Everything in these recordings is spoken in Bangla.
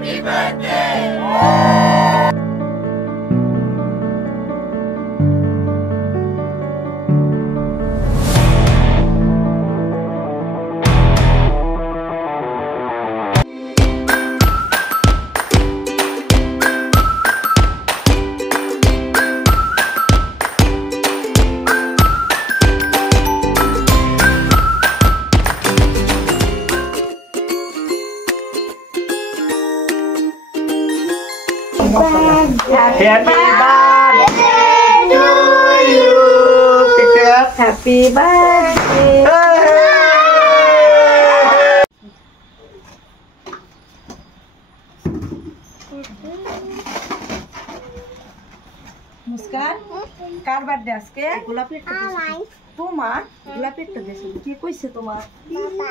Happy birthday! Happy birthday to you. Happy birthday. Muskan car birthday আজকে? গোলাপেরটা দিছে তোমার, গোলাপেরটা দিছে। কি কইছে তোমার বাবা?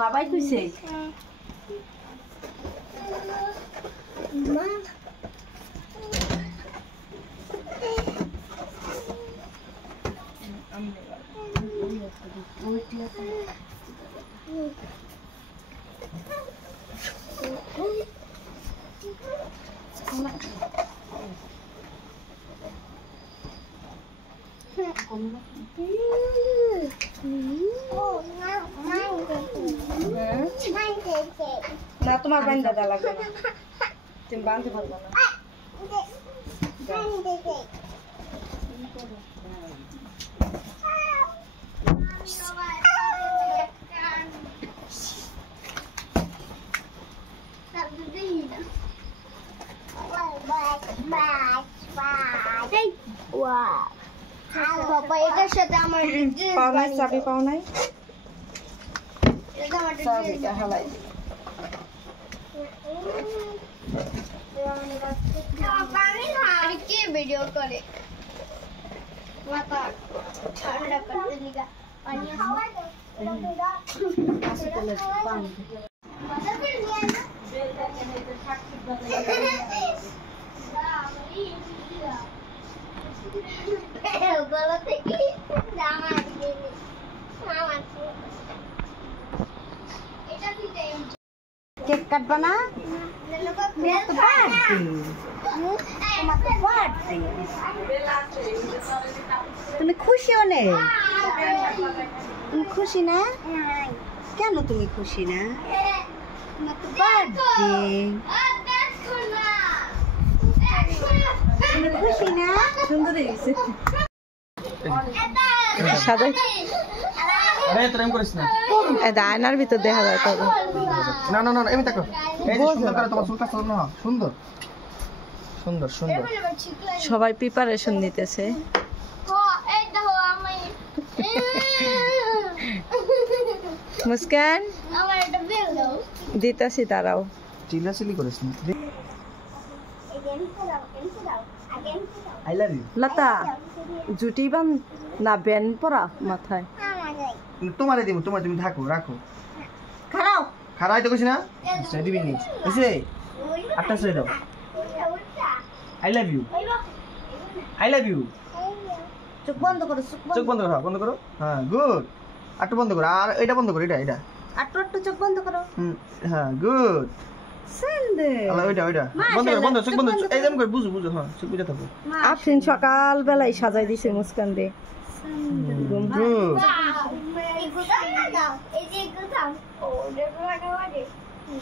বাবাই কইছে। মা না তোমার বান্ধা দা লাগবে না, তুমি বাঁধতে পারবে না। চাবি পাও নাই, চাবিটা হালাই ভিডিও করে ঠান্ডা করতে লিগা পানি কেক কাটবা না? তুমি খুশি অনেক? তুমি খুশি না? কেন তুমি খুশি না? তুমি খুশি না? সুন্দর হয়েছে। সাদা আয়নার ভিতর দেখা যায় তবে না না না এমনি দেখো এই যে সুন্দর করে তোমার চুলটা চালানো না সুন্দর সুন্দর সুন্দর সবাই প্রিপারেশন নিতেছে মুস্কান আমার একটা বেল দাও দিতাছি দাঁড়াও চিল্লাচিল্লি করিস না আই লাভ ইউ লতা জুটি বান না বেন পরা মাথায় তোমারে দিব তোমার তুমি থাকো রাখো খারাও খারাই তো কইছ না সে দিবি নি এসে আটটা সে দাও আই লাভ ইউ চোখ বন্ধ করো বন্ধ করো হ্যাঁ গুড আটটা বন্ধ করো আর এটা বন্ধ করো এটা আটটা চোখ বন্ধ করো হ্যাঁ গুড সুন্দর আলা ওইটা বন্ধ চোখ বন্ধ এই যেমন করে বুঝো হ্যাঁ চোখ বুঝে থাকো আফরিন সকাল বেলায় সাজাই দিছে মুস্কান দে গুড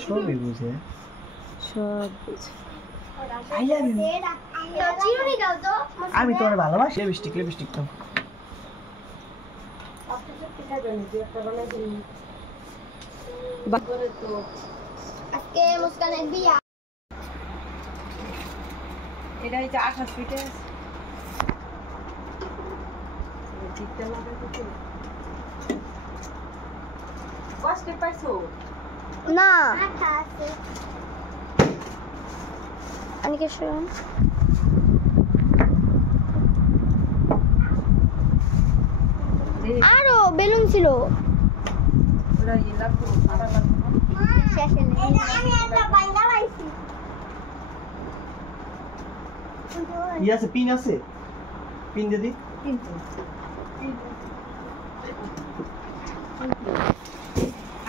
সবই বুঝে আই লাভ ইউ আমি তোমার ভালোবাসি লিপস্টিক তো আজকে মুস্কানের বিয়া এটা হচ্ছে 28 ফিটে ঠিকটা লাগাই তো কষ্ট পাইছো না আছে অনেক শুন আরো বেলুন ছিল ওরা ইলা তো সারা লাগবে শেষে নেই আমি একটা বাইন্দা লাইছি ইয়াছে পিন আছে পিন দিদি পিন তো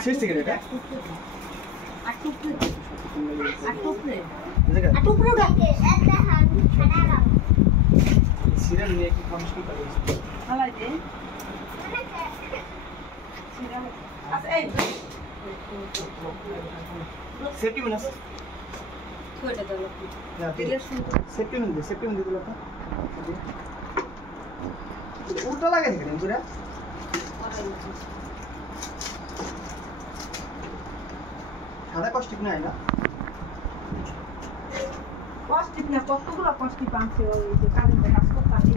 শেষ থেকে এটা উল্টো লাগে দেখেন পুরা সাদা কষ্টিক নাই না কষ্টিক না কতগুলো কষ্টিক আনছে ওই যে কারেন্টে কাজ করতে আসে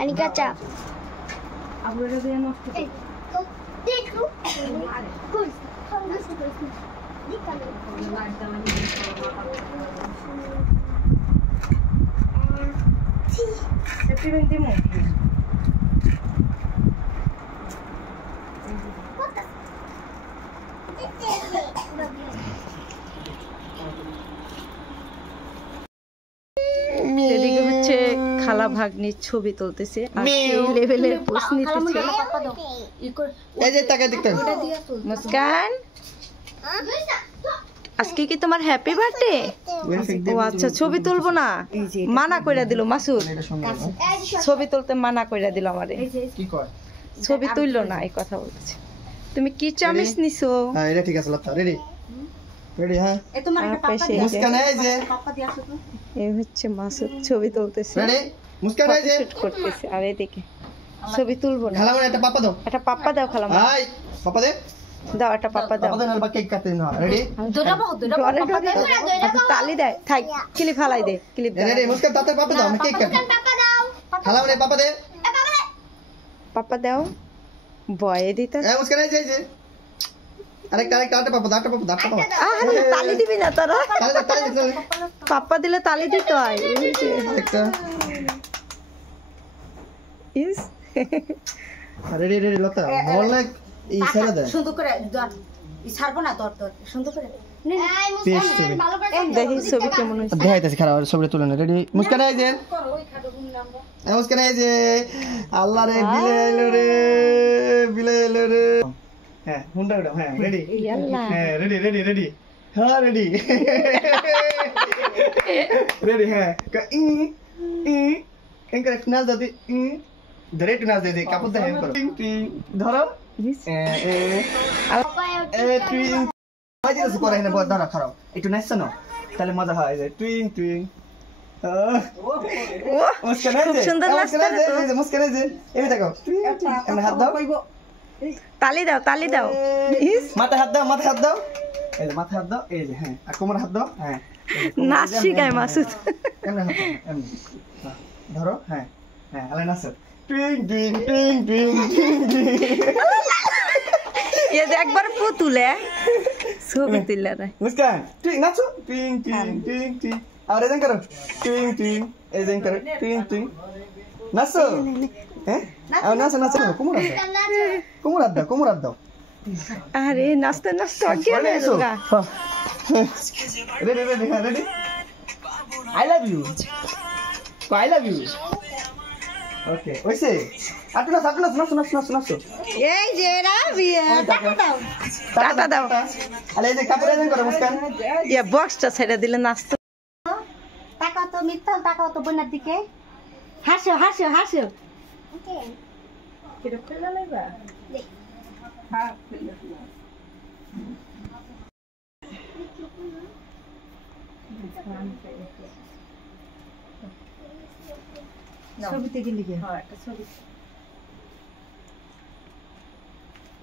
Anika cap. Aku udah dia nafsu. Deklu. Kus. Kus. Di kamera. Tapi nanti mau. এদিকে হচ্ছে খালা ভাগ্নির ছবি তুলতেছে আর সেই লেভেলের পোস্ট নিতেছে এই যে তাকে দেখতেন মুস্কান আজকে কি তোমার হ্যাপি বার্থডে ও আচ্ছা ছবি তুলবো না মানা কইরা দিল মাসুদ ছবি তুলতে মানা কইরা দিল আমারে কি কয় ছবি তুললো না এই কথা বলতেছে তুমি কি চামিচ নিছো হ্যাঁ এটা ঠিক আছে লতা রেডি রেডি হ্যাঁ এ তোমার একটা পাপা দিয়ে মুস্কান এই যে পাপা দিয়ে আসো তো এই হচ্ছে মাসুদ ছবি তুলতেছে রেডি মুস্কান এই যে শুট করতেছে আর এদিকে ছবি তুলবো না খালা একটা পাপা দাও একটা পাপা দাও খালা হাই পাপা দে দাও একটা পাপা দাও পাপা দে না কেক কাটতে না রেডি দুটা পাপা দে তালি দে থাক ক্লিপ ফালাই দে ক্লিপ দে রেডি মুস্কান তাতে পাপা দাও আমি কেক কাটব Papa daw. খালা পাপা দে পাপা দাও বয়ে দিতে এই মুস্কান এই যে আরেকটা পাপা দাও পাপা আরে তালি দিবি না তোরা তাহলে পাপা দিলে তালি দিতে হয় আরেকটা ইস রেডি লতা মনে এই ছেড়ে দে সুন্দর করে ধর ই ছাড়বো না তোর সুন্দর করে পেশ ছবি দেখি ছবি কেমন হয়েছে দেখাইতেছি খারাপ ছবি তুলে না রেডি মুস্কান এই যে মুস্কান এই যে আল্লাহ রে বিলে এলো রে হ্যাঁ হুন্ডা উড়াও হ্যাঁ রেডি হ্যাঁ রেডি হ্যাঁ রেডি রেডি হ্যাঁ এনকার নাচ দাদি ধরে একটু নাচ দে কাপড় দেয় করো ধরো টুইং বাজে তো করে না ধরো খারাপ একটু নাচছ না তাহলে মজা হয় যে টুইং মুস্কান এই যে এই দেখো এমন হাত দাও তালি দাও মাথা হাত দাও এই যে মাথা হাত দাও এই যে হ্যাঁ আর কোমর হাত দাও হ্যাঁ নাচ শিখায় মাসুদ এমন হাত দাও এমন ধরো হ্যাঁ আলে নাচো টুইং এই যে একবার পুতুলে ছবি তুললা না মুস্কান টুইং নাচো টুইং আর এজন করো টুইং এজন করো টুইং নাচো হ্যাঁ আর নাচো কোমর হাত দাও আরে নাচতে অজ্ঞান হয়ে যাবে রেডি I love you ওকে ওইসে আটু নাচ এই যে টাটা দাও আরে এই যে কাপড় এজন করো মুস্কান ইয়া বক্সটা ছেড়ে দিলে নাচতে Takao to mittal, takao to বোনের দিকে হাসো কিরে ফেলা লাইবা হ্যাঁ ফেলা ছবিতে গেলি গে হ্যাঁ একটা ছবি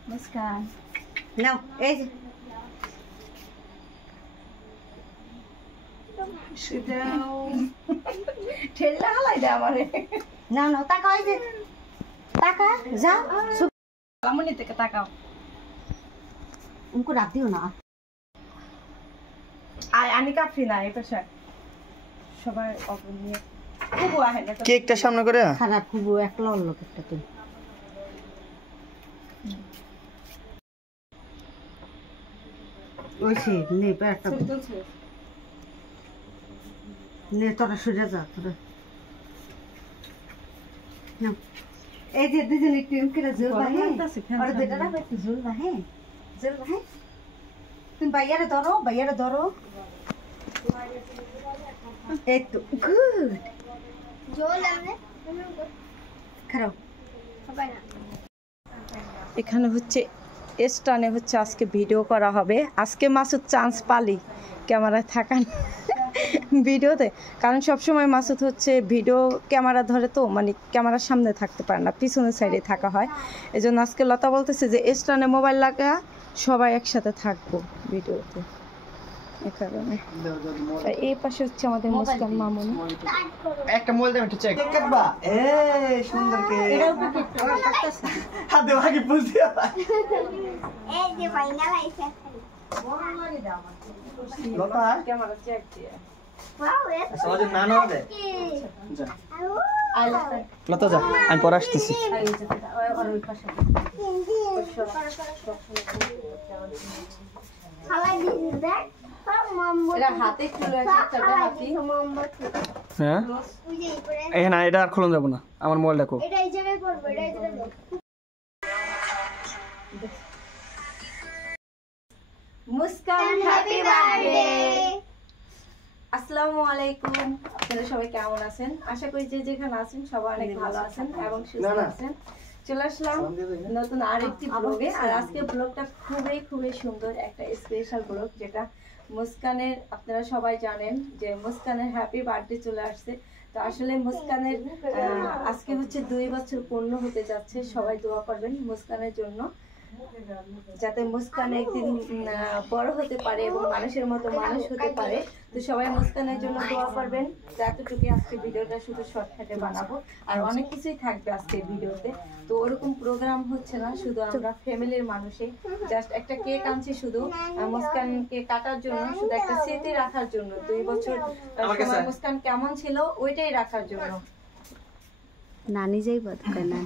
মুস্কান নাও এই যে ঠেলা হালাই দে আমারে নাও তাকাও এই যে তাকা যাও কামনি থেকে তাকাও উনকো রাখ দিও না আনি কাফি না এই পাশে সবাই অপন নিয়ে খুব আহে না কেকটা সামনে করে খারাপ খুব একলা অন্য কেকটা তুই ওইছে নে পেটটা নে তোরা সরে যা তোরা নাও। এই যে দুজন একটু এম করে জ্বলবা হ্যাঁ আর যেটা রাখো একটু জ্বলবা হ্যাঁ জ্বলবা হ্যাঁ তুমি বাইয়ারে ধরো এই তো গুড খারাপ এখানে হচ্ছে স্টানে হচ্ছে আজকে ভিডিও করা হবে। আজকে মাসুদ চান্স পালি ক্যামেরায় থাকার ভিডিওতে, কারণ সবসময় মাসুদ হচ্ছে ভিডিও ক্যামেরা ধরে তো মানে ক্যামেরার সামনে থাকতে পারে না, পিছনের সাইডে থাকা হয়। এই জন্য আজকে লতা বলতেছে যে স্টানে মোবাইল লাগা সবাই একসাথে থাকবো ভিডিওতে, এই কারণে। আর এই পাশে হচ্ছে আমাদের মুস্কান মামুনি। একটা মোবাইল দাও একটু চেক কাটবা এই সুন্দর কে এটা উপরে একটু কাটতাছ হাত দেও আগে বলতে এই যে ফাইনাল আইছে লতা ক্যামেরা চেক দিয়ে ওয়াও সহজে না না দে যা আই লাভ লতা যা আমি পরে আসতেছি আর ওই পাশে হাওয়াই দিস দ্যাট মাম্মা এটা হাতে খুলে একটা হাতি মাম্মা হ্যাঁ ওই যে উপরে এই না এটা আর খোলা যাব না আমার মোবাইল দেখো এটা এই জায়গায় পড়বে এটা এই জায়গায় মুস্কান হ্যাপি বার্থডে। আসসালামু আলাইকুম, আপনারা সবাই কেমন আছেন? আশা করি যে যেখানে আছেন সবাই অনেক ভালো আছেন এবং সুস্থ আছেন। চলে আসলাম নতুন আরেকটি ব্লগে। আর আজকে ব্লগটা খুবই সুন্দর একটা স্পেশাল ব্লগ, যেটা মুস্কানের, আপনারা সবাই জানেন যে মুস্কানের হ্যাপি বার্থডে চলে আসছে। তো আসলে মুস্কানের আজকে হচ্ছে 2 বছর পূর্ণ হতে যাচ্ছে। সবাই দোয়া করবেন মুস্কানের জন্য, যাতে মুস্কান একদিন বড় হতে পারে এবং মানুষের মতো মানুষ হতে পারে। তো সবাই মুস্কানের জন্য দোয়া করবেন। এতটুকু আজকে ভিডিওটা শুধু শর্টকাটে বানাবো, আর অনেক কিছুই থাকবে আজকে ভিডিওতে। তো ওরকম প্রোগ্রাম হচ্ছে না, শুধু আমরা ফ্যামিলির মানুষে জাস্ট একটা কেক আনছি শুধু মুস্কানকে কাটার জন্য, শুধু একটা স্মৃতি রাখার জন্য। 2 বছর সময় মুস্কান কেমন ছিল ওইটাই রাখার জন্য। নানি যাই বাদ না।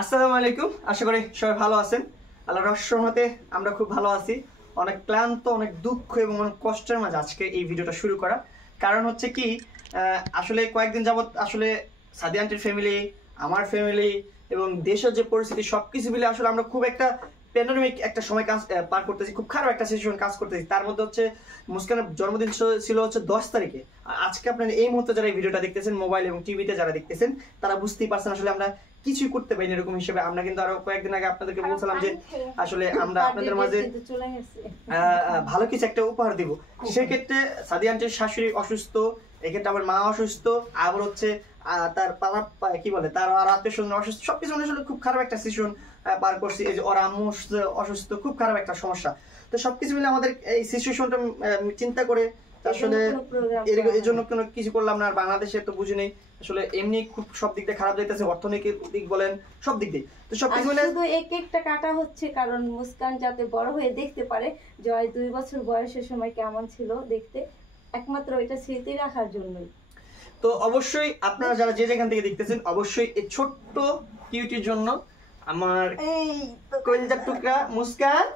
আসসালামু আলাইকুম, আশা করি সবাই ভালো আছেন। আল্লাহর রহমতে আমরা খুব ভালো আছি। অনেক ক্লান্ত, অনেক দুঃখ এবং অনেক কষ্টের মাঝে আজকে এই ভিডিওটা শুরু করা। কারণ হচ্ছে কি, আসলে কয়েকদিন যাবত আসলে সাদিয়া আন্টির ফ্যামিলি, আমার ফ্যামিলি এবং দেশের যে পরিস্থিতি সবকিছু মিলে আসলে আমরা খুব একটা প্যান্ডেমিক একটা সময় কাজ পার করতেছি, খুব খারাপ একটা সিচুয়েশন কাজ করতেছি। তার মধ্যে হচ্ছে মুস্কানের জন্মদিন ছিল হচ্ছে 10 তারিখে। আজকে আপনারা এই মুহূর্তে যারা এই ভিডিওটা দেখতেছেন, মোবাইল এবং টিভিতে যারা দেখতেছেন, তারা বুঝতেই পারছেন আসলে আমরা কিছুই করতে পারিনি এরকম হিসেবে। আমরা কিন্তু আরো কয়েকদিন আগে আপনাদেরকে বলছিলাম যে আসলে আমরা আপনাদের মাঝে ভালো কিছু একটা উপহার দিব। সেক্ষেত্রে সাদিয়া আন্টির শাশুড়ি অসুস্থ, এক্ষেত্রে আমার মা অসুস্থ, আবার হচ্ছে তার কি বলে তার আর আত্মীয়স্বজন অসুস্থ, সবকিছু আসলে খুব খারাপ একটা সিচুয়েশন পার করছি। এই যে ওর আম্মু অসুস্থ, খুব খারাপ একটা সমস্যা। তো সবকিছু মিলে আমাদের এই সিচুয়েশনটা চিন্তা করে আসলে এর জন্য কোনো কিছু করলাম না। আর বাংলাদেশে তো বুঝি নেই আসলে এমনি খুব সব দিক দিয়ে খারাপ যাইতেছে, অর্থনৈতিক দিক বলেন সব দিক দিয়ে। তো সবকিছু মিলে শুধু এই কেকটা কাটা হচ্ছে কারণ মুস্কান যাতে বড় হয়ে দেখতে পারে জয় 2 বছর বয়সের সময় কেমন ছিল দেখতে, একমাত্র এটা স্মৃতি রাখার জন্যই। তো অবশ্যই আপনারা যারা যে যেখান থেকে দেখতেছেন, অবশ্যই এই ছোট্ট কিউটির জন্য আমার কলিজার টুকরা মুস্কান,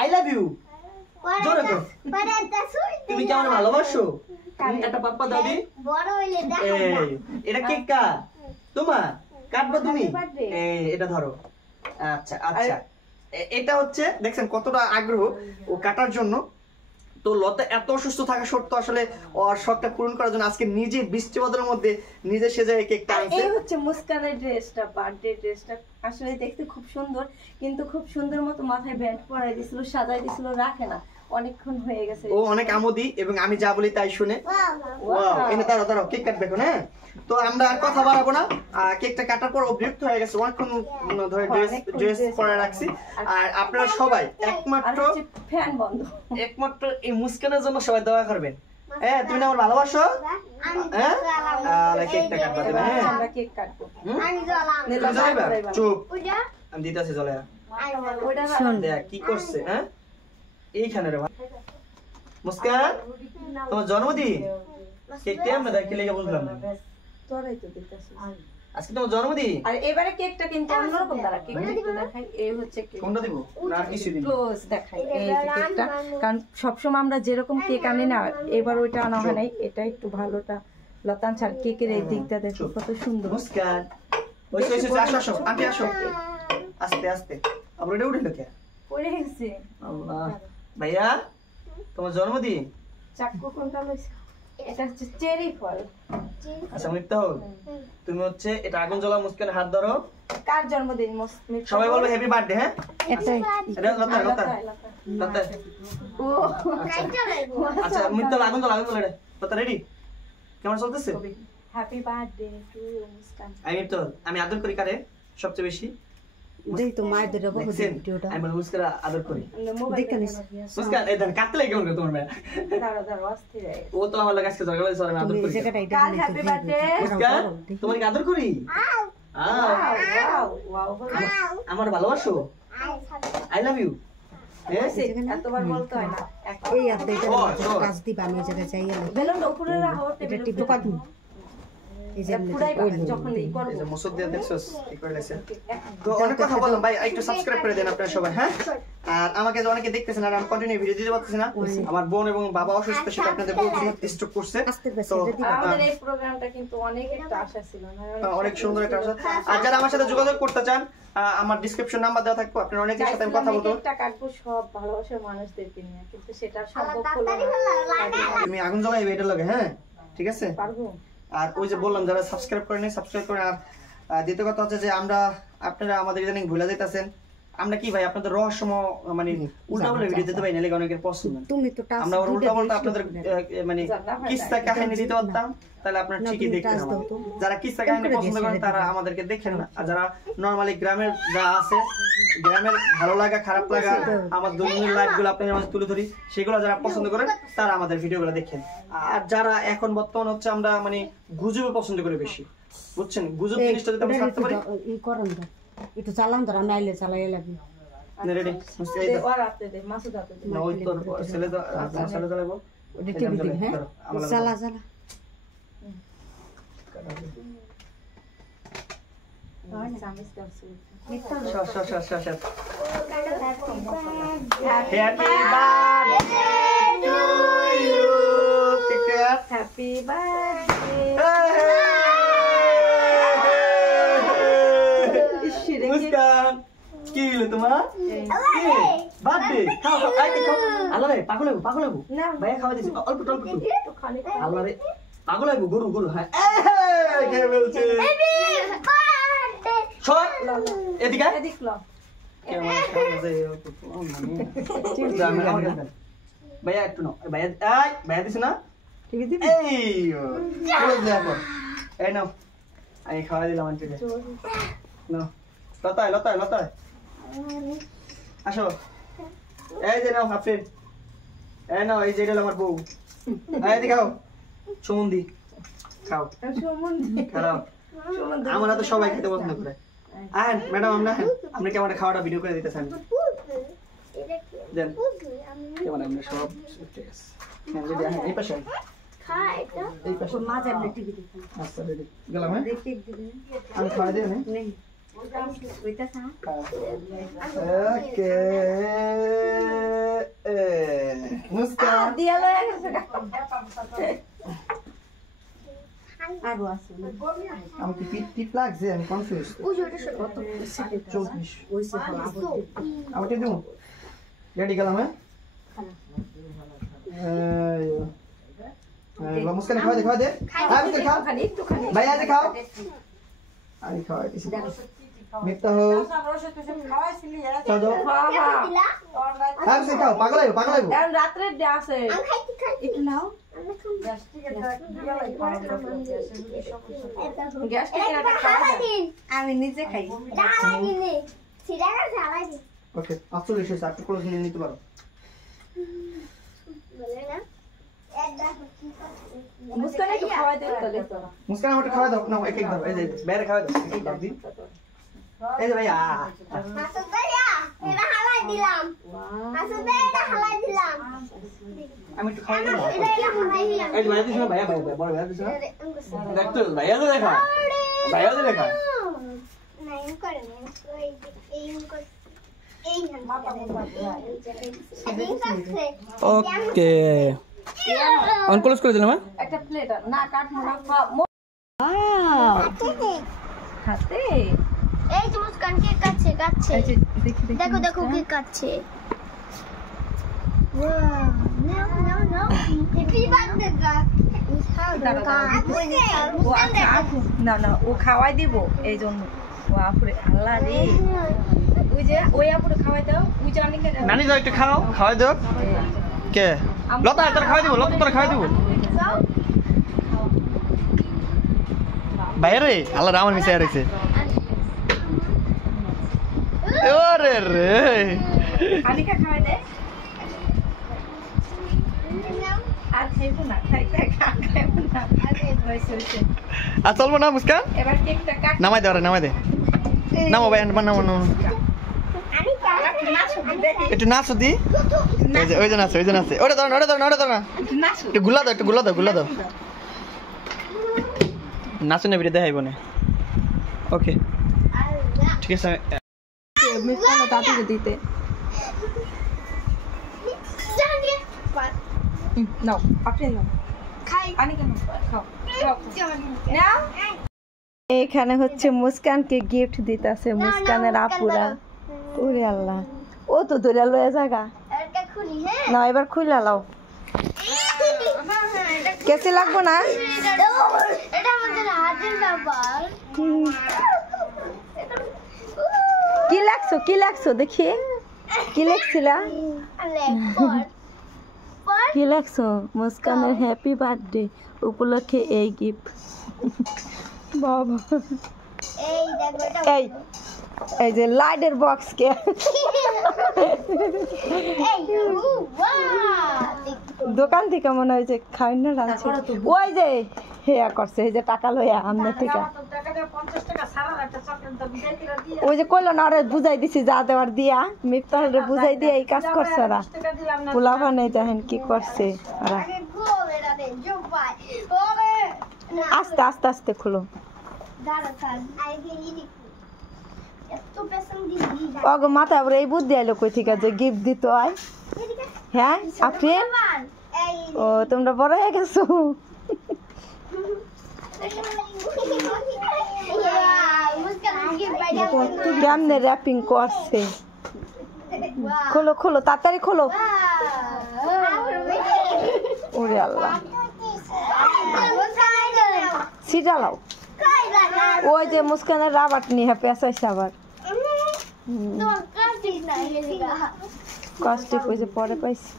আই লাভ ইউ। জোরে কর, তুমি কি আমার ভালোবাসো? একটা পাপ্পা দাদি বড় হইলে দেখো এই এটা কেক কা তোমার কাটবে তুমি? এই এটা ধরো। আচ্ছা আচ্ছা, এটা হচ্ছে দেখছেন কতটা আগ্রহ ও কাটার জন্য। তো লতা এত অসুস্থ থাকা সত্ত্বেও আসলে ওর শখটা পূরণ করার জন্য আজকে নিজে বৃষ্টি বাদলের মধ্যে নিজে সেজে কেকটা আনছে। এই হচ্ছে মুস্কানের ড্রেসটা, বার্থডে ড্রেসটা আসলে দেখতে খুব সুন্দর, কিন্তু খুব সুন্দর মতো মাথায় ব্যান্ড পরাই দিছিল, সাজাই দিছিল, রাখে না, অনেকক্ষণ হয়ে গেছে। ও অনেক আমোদি এবং আমি যা বলি তাই শুনে। ওয়াও, এনে দাঁড়াও দাঁড়াও, কেক কাটবে এখন। হ্যাঁ, তো আমরা আর কথা বাড়াবো না। কেকটা কাটার পর বিরক্ত হয়ে গেছে, অনেকক্ষণ ধরে ড্রেস পরে রাখছি। আর আপনারা সবাই একমাত্র ফ্যান বন্ধ, একমাত্র এই মুস্কানের জন্য সবাই দোয়া করবেন। হ্যাঁ, তুমি না আমার ভালোবাসো? হ্যাঁ, আর কেকটা কাটবা তুমি। হ্যাঁ, আমরা কেক কাটবো। তুমি যাইবা? চুপ, আমি দিতেছি চলে। শোন দেখ কি করছে। হ্যাঁ, এইখানে রে ভাই মুস্কান, তোমার জন্মদিন কেকটা আমরা দেখে লেগে বুঝলাম না। তোরাই তো দিতেছিস আজকে তোমার জন্মদিন। আর এবারে কেকটা কিন্তু অন্যরকম, দ্বারা কেকটা একটু দেখাই। এই হচ্ছে কেক, কোনটা দিব না কিছু দিব? ক্লোজ দেখাই এই যে কেকটা, কারণ সবসময় আমরা যেরকম কেক আনি না, এবার ওইটা আনা হয় নাই, এটা একটু ভালোটা লতান ছাড় কেকের এই দিকটা দেখো কত সুন্দর। মুস্কান ওই ওই আসো আসো আন্টি আসো আস্তে আস্তে আবার এটা উঠে কে পড়ে গেছে। আল্লাহ ভাইয়া তোমার জন্মদিন চাকু কোনটা লইছ? এটা হচ্ছে চেরি ফল। আচ্ছা মিথ্যা হোক তুমি হচ্ছে এটা আগুন জ্বলা মুস্কানের হাত ধরো। কার জন্মদিন? সবাই বলবে হ্যাপি বার্থডে। হ্যাঁ এটাই এটা লতা লতা লতা ও আচ্ছা মিথ্যা আগুন জ্বলা এটা লতা রেডি কেমন চলতেছে? Happy birthday to you Muskan. আমি আদর করি কারে সবচেয়ে বেশি? দেই তো মায়ের ধরে বহু দেখছেন? ভিডিওটা আমি বলে মুস্কান আদর করি। দেখে নিস মুস্কান এই দেন কাটতে লাগে কেমন করে তোমার মেয়ে? দাঁড়া অস্থির হয়ে গেছে। ও তো আমার লাগে আজকে ঝগড়া হয়েছে আমি আদর তুমি করি। জায়গাটা এটা কাল হ্যাপি বার্থডে। মুস্কান তোমার কি আদর করি? ওয়াও ওয়াও আমার ভালোবাসো? I love you. এতবার বলতে হয় না। এই আর দেইটা ও, ও। কাজ দিবা আমি জায়গা চাই না বেলুন উপরে রাখো এটা টেবিলের টিপে উপরে। কাটু এই যে পুরাই যখন এই এই করব যে মুসুদ দিয়ে দেখছস কি করে লেছে। তো অনেক কথা বললাম ভাই একটু সাবস্ক্রাইব করে দেন আপনারা সবাই। হ্যাঁ আর আমাকে যে অনেকে দেখতেছেন আর আমি কন্টিনিউ ভিডিও দিতে পারতেছি না। আমার বোন এবং বাবা অসুস্থ সেটা আপনাদের বলছি স্টক করছে। আস্তে বেশি তো এটা দিবা আমাদের এই প্রোগ্রামটা কিন্তু অনেক একটা আশা ছিল না। অনেক সুন্দর একটা আশা। আর যারা আমার সাথে যোগাযোগ করতে চান আমার ডেসক্রিপশন নাম্বার দেওয়া থাকবে আপনারা অনেকের সাথে আমি কথা বলবো। একটা কাটবো সব ভালোবাসার মানুষদেরকে নিয়ে, কিন্তু সেটা সম্ভব হলো না। তুমি আগুন জ্বালাইবে এটা লাগে। হ্যাঁ ঠিক আছে। পারবো। আর ওই যে বললাম যারা সাবস্ক্রাইব করেনি সাবস্ক্রাইব করেন। আর দ্বিতীয় কথা হচ্ছে যে আপনারা আমাদের ইদানিং ভুলে যাইতাছেন। আমরা কি ভাই আপনাদের রহস্যময় মানে উল্টাপাল্টা ভিডিও দিতে পারি না, লেগে অনেকের পছন্দ। তুমি তো টাচ আমরা উল্টাপাল্টা আপনাদের মানে কিস্সা কাহিনী দিতে পারতাম তাহলে আপনারা ঠিকই দেখতেন। যারা কিস্সা কাহিনী পছন্দ করেন তারা আমাদেরকে দেখেন না। আর যারা নরমালি গ্রামের যা আছে গ্রামের ভালো লাগা খারাপ লাগা আমার দৈনন্দিন লাইফগুলো আপনাদের মাঝে তুলে ধরি, সেগুলো যারা পছন্দ করেন তারা আমাদের ভিডিওগুলো দেখেন। আর যারা এখন বর্তমান হচ্ছে আমরা মানে গুজবে পছন্দ করে বেশি, বুঝছেন? গুজব জিনিসটা যদি আমরা ছাড়তে পারি এই করন দাও একটু চালান ধর আমি আইলে চালাই লাগি রেডি দে ওর হাতে দে, মাসুদ হাতে দে। না ওই তোর ছেলে তো ছেলে চালাবো ওটা টিভি দিন। হ্যাঁ চালা চালা চামিচ দাও sweet. Happy birthday to you. Happy birthday. Muskan কি হলো তোমার? বার্থডে খাও খাও আইতে খাও। আল্লাহ রে পাগল হবো না ভাইয়া খাওয়া দিছি অল্প অল্প একটু খালি আল্লাহ রে পাগল হবো গরু হ্যাঁ কে বলছে সর এদিকে এদিক ল। ভাইয়া একটু নাও ভাইয়া ভাইয়া দিছে না টিভি দিবি এই নাও আমি খাওয়া দিলাম আন্টিকে নাও লতায় লতায় লতায় আসো এই যে নাও হাফে এই নাও এই যে এটা হলো আমার বউ এই দি খাও সুমন্দি খাও খাও আমরা তো সবাই খেতে পছন্দ করে আহেন ম্যাডাম আমরা কি আমাদের খাওয়াটা ভিডিও করে দিতেছেন দেন কেমন আমরা সব ঠিক আছে হ্যাঁ রেডি আহেন এই পাশে এই পাশে মাঝে আপনি টিভি দেখুন আচ্ছা রেডি গেলাম হ্যাঁ দেখতে দিবি আমি খাওয়া দিই না নেই ওইটা সা ওকে মুস্কান দিয়া লয়ে গেছে। আরো আছে আমি কি টিপ লাগছে আমি কনফিউজ 24 ওইসে ভালো আবদ্ধ আমাকে দিও রেডি গেলাম হ্যাঁ মুস্কান খাওয়া দে হ্যাঁ মুস্কান খাও একটুখানি ভাই আজ খাও আমি খাওয়া দিছি মিথ্যা হো চলো হ্যাঁ মুস্কান খাও পাগল হইবো এখন রাত্রে আছে একটু নাও। গ্যাস থেকে একটা খাওয়া যায়। আমি নিজে খাই ওকে আসলে শেষ আপনি ক্লোজ নিয়ে নিতে পারো মুস্কান একটু খাওয়াই দে তাহলে তো। মুস্কান আমাকে খাওয়া দাও না এক এক দাও এই যে বাইরে খাওয়া দাও এক দাও দিন এই যে ভাইয়া আমি একটু খাওয়া দিলাম এই যে ভাইয়া দিছ না ভাইয়া বড় ভাইয়া দিছ না দেখতো ভাইয়া তো দেখা ভাইয়া তো দেখা ওকে অন ক্লোজ করে দিলাম। একটা প্লেট না কাটবো না হাতে এই যে মুস্কান কে কাটছে কাটছে এই যে দেখি দেখি দেখো দেখো কে কাটছে ওয়াও নাও নাও নাও হ্যাপি বার্থডে ও আচ্ছা আপু না না ও খাওয়াই দিব এই জন্য ও আপুরে আল্লাহ রে ওই যে ওই আপুরে খাওয়াই দাও ওই যে অনেকে নানি যাও একটু খাও, খাওয়াই দাও। কে? লতা তোরা খাওয়াই দিব, লতা তোরা খাওয়াই দিব। বাইরে আল্লাহ রামান মিশে রয়েছে। ওরে রে আনিকা খাওয়াই দে আর খাইবো না খাইবো না হয়েছে হয়েছে আর চলবো না মুস্কান? এবার কেকটা কাট নামাই দে, নামাই দে, নামো ভাই, নামো নামো। একটু নাচো দি, ওই যে নাচে, ওই যে নাচে। ওটা ধরো না, ওটা ধরো না, ওটা ধরো না। একটু গুলা দাও, একটু গুলা দাও, গুলা দাও। নাচো না ভিডিও দেখাইব না। ওকে ঠিক আছে। মিষ্টান্ন দাদুকে দিতে নাও আপনি নাও খাই আনিকা নাও খাও নাও এখানে হচ্ছে মুস্কানকে গিফট দিতেছে মুস্কানের আপুরা। ওরে আল্লাহ ও তো ধরে লয়ে জায়গা এটা খুলি হ্যাঁ না এবার খুইলা লাও কেসে লাগবো না এটা আমাদের হাতের ব্যাপার কি লাগছো দেখি কি লিখছিলা কি লাগছো মুস্কানের হ্যাপি বার্থডে উপলক্ষে এই গিফট বাবা এই দেখো এটা এই এই যে লাইটের বক্স কে এই ওয়াও দোকান থেকে মনে হয় যে খাই না রাখছে ওই যে হেয়া করছে এই যে টাকা লইয়া আমনে থেকে ওই যে কইলো না আরে বুঝাই দিছি যা দেওয়ার দিয়া মিফতাহরে বুঝাই দিয়া এই কাজ করছে ওরা পোলা বানাই দেখেন কি করছে ওরা আগে গোল এটা দে জুবাই ওরে আস্তে আস্তে আস্তে খুলো দাঁড়া থাক আগে ইদি এত পেছন দি অগো মাথা উপরে এই বুদ্ধি আইলো কই থেকে যে গিফট দিতে হয় হ্যাঁ আপনি এই ও তোমরা বড় হয়ে গেছো কেমনে র্যাপিং করছে খোলো খোলো তাড়াতাড়ি খোলো ওরে আল্লাহ সিটালাও ওই যে মুস্কানের রাবার নিয়ে পেঁচাইছে আবার কষ্টিক ওই যে পরে পাইছি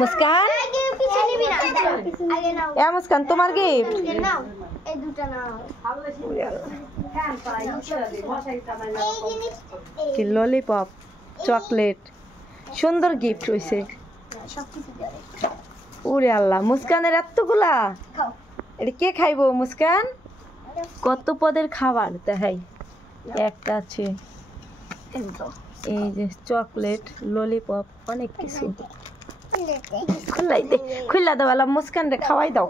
মুস্কান এ মুস্কান তোমার গিফট কি ললিপপ চকলেট সুন্দর গিফট হইছে ওরে আল্লাহ মুস্কানের এতগুলা এটা কে খাইবো মুস্কান কত পদের খাবার দেখাই একটা আছে এই যে চকলেট ললিপপ অনেক কিছু খুল্লা দাও মুস্কান রে খাওয়াই দাও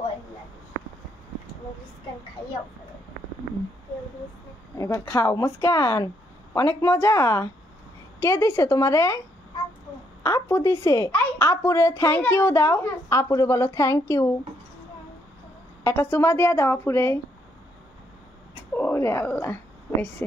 এবার খাও মুস্কান অনেক মজা কে দিছে তোমারে আপু দিছে আপুরে থ্যাংক ইউ দাও আপুরে বলো থ্যাংক ইউ একটা চুমা দিয়া দাও আপুরে ওরে আল্লাহ হইছে